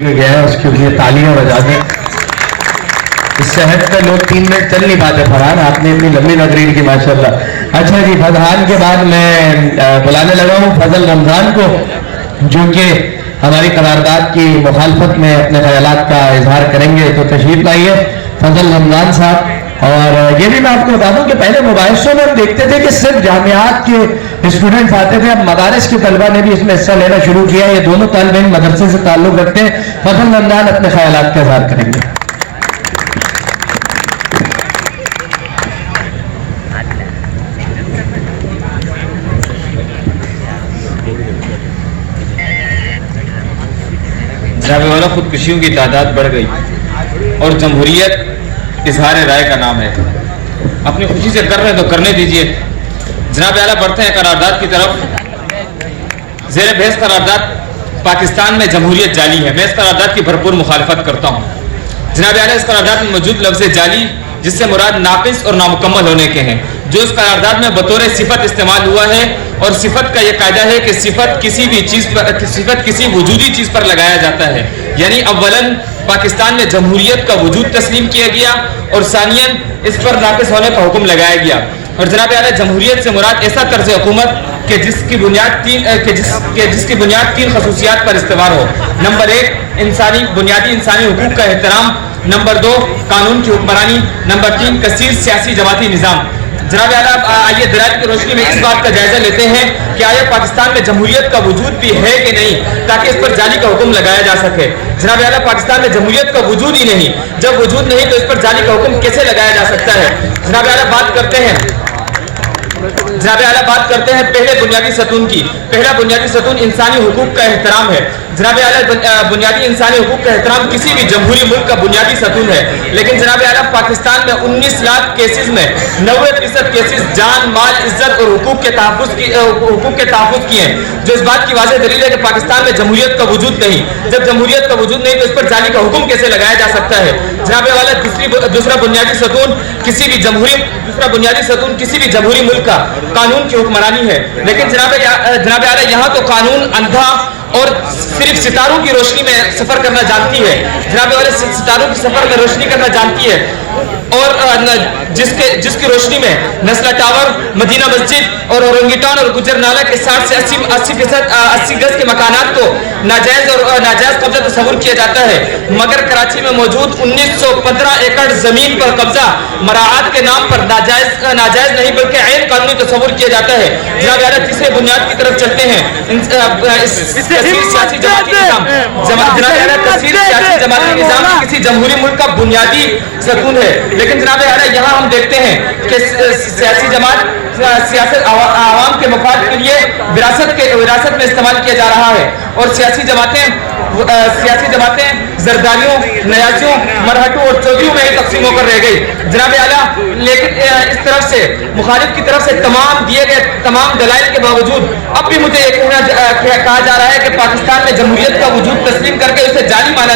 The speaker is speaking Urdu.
گیا ہے اس کے لیے تالیاں بجا دیں. اس صحت پہ لوگ 3 منٹ چل نہیں پاتے. فرحان آپ نے اتنی لمبی تقریر کی ماشاءاللہ. اچھا جی، فرحان کے بعد میں بلانے لگا ہوں فضل رمضان کو، جو کہ ہماری قرارداد کی مخالفت میں اپنے خیالات کا اظہار کریں گے. تو تشریف لائیے فضل رمضان صاحب. اور یہ بھی میں آپ کو بتا دوں کہ پہلے مباحثوں میں ہم دیکھتے تھے کہ صرف جامعات کے اسٹوڈنٹس آتے تھے، اب مدارس کے طلبہ نے بھی اس میں حصہ لینا شروع کیا. یہ دونوں طالب علم مدرسے سے تعلق رکھتے ہیں. فضل رمضان اپنے خیالات کا اظہار کریں گے. جناب والا، خودکشیوں کی تعداد بڑھ گئی اور جمہوریت اظہار رائے کا نام ہے. اپنی خوشی سے کر رہے ہیں تو کرنے دیجئے. جناب اعلیٰ بڑھتے ہیں قرارداد کی طرف. زیر بحث قرارداد پاکستان میں جمہوریت جعلی ہے. میں اس قرارداد کی بھرپور مخالفت کرتا ہوں. جناب اعلیٰ، اس قرارداد میں موجود لفظ جعلی جس سے مراد ناقص اور نامکمل ہونے کے ہیں، جو اس قرارداد میں بطور صفت استعمال ہوا ہے. اور صفت کا یہ قاعدہ ہے کہ صفت کسی بھی چیز پر، صفت کسی وجودی چیز پر لگایا جاتا ہے. یعنی اولاً پاکستان میں جمہوریت کا وجود تسلیم کیا گیا اور ثانیاً اس پر ناقص ہونے کا حکم لگایا گیا. اور جناب اعلیٰ، جمہوریت سے مراد ایسا طرز حکومت کہ جس کی بنیاد 3 خصوصیات پر استوار ہو. نمبر 1 بنیادی انسانی حقوق کا احترام. نمبر 2 قانون کی حکمرانی. نمبر 3 کثیر سیاسی جماعتی نظام. جناب اعلیٰ، آئیے دلائل کی روشنی میں اس بات کا جائزہ لیتے ہیں کہ آیا پاکستان میں جمہوریت کا وجود بھی ہے کہ نہیں، تاکہ اس پر جعلی کا حکم لگایا جا سکے. جناب اعلیٰ، پاکستان میں جمہوریت کا وجود ہی نہیں. جب وجود نہیں تو اس پر جعلی کا حکم کیسے لگایا جا سکتا ہے؟ جناب اعلیٰ، بات کرتے ہیں پہلے بنیادی ستون کی. پہلا بنیادی ستون انسانی حقوق کا احترام ہے. جناب اعلیٰ، بنیادی انسانی حقوق کا احترام کسی بھی جمہوری ملک کا بنیادی ستون ہے. لیکن جناب اعلیٰ، پاکستان میں 19 لاکھ کیسز میں 90% کیسز جان، مال، عزت اور حقوق کے تحفظ کی ہیں، جو اس بات کی واضح دلیل ہے کہ پاکستان میں جمہوریت کا وجود نہیں. جب جمہوریت کا وجود نہیں تو اس پر جعلی کا حکم کیسے لگایا جا سکتا ہے؟ جناب اعلیٰ، دوسرا بنیادی ستون کسی بھی جمہوری ملک کا قانون کی حکمرانی ہے. لیکن جناب اعلیٰ، یہاں تو قانون اندھا اور صرف ستاروں کی روشنی میں سفر کرنا جانتی ہے. جناب اعلیٰ، ستاروں کی سفر میں روشنی کرنا جانتی ہے، اور جس کی روشنی میں نسلا ٹاور، مدینہ مسجد اور اورنگیٹان اور گجر نالہ کے 60 سے 80 گز کے مکانات کو ناجائز قبضہ تصور کیا جاتا ہے. مگر کراچی میں موجود 1915 ایکڑ زمین پر قبضہ مراعات کے نام پر ناجائز نہیں بلکہ عین قانونی تصور کیا جاتا ہے. جناب اعلیٰ، تیسرے بنیاد کی طرف چلتے ہیں. سیاسی جماعتی نظام. جناب اعلیٰ، کثیر سیاسی جماعتی نظام کسی جمہوری ملک کا بنیادی ستون ہے. لیکن جناب اعلیٰ، یہاں ہم دیکھتے ہیں کہ سیاست عوام کے مفاد کے لیے وراثت میں استعمال کیا جا رہا ہے. اور سیاسی جماعتیں زرداریوں، نیازیوں، مرہٹوں اور چودھریوں میں ہی تقسیم ہو کر رہ گئی. جناب اعلیٰ، لیکن اس طرف سے مخالف کی طرف سے دیے گئے تمام دلائل کے باوجود اب بھی مجھے یہ کہا جا رہا ہے کہ پاکستان میں جمہوریت کا وجود تسلیم کر کے اسے جعلی مانا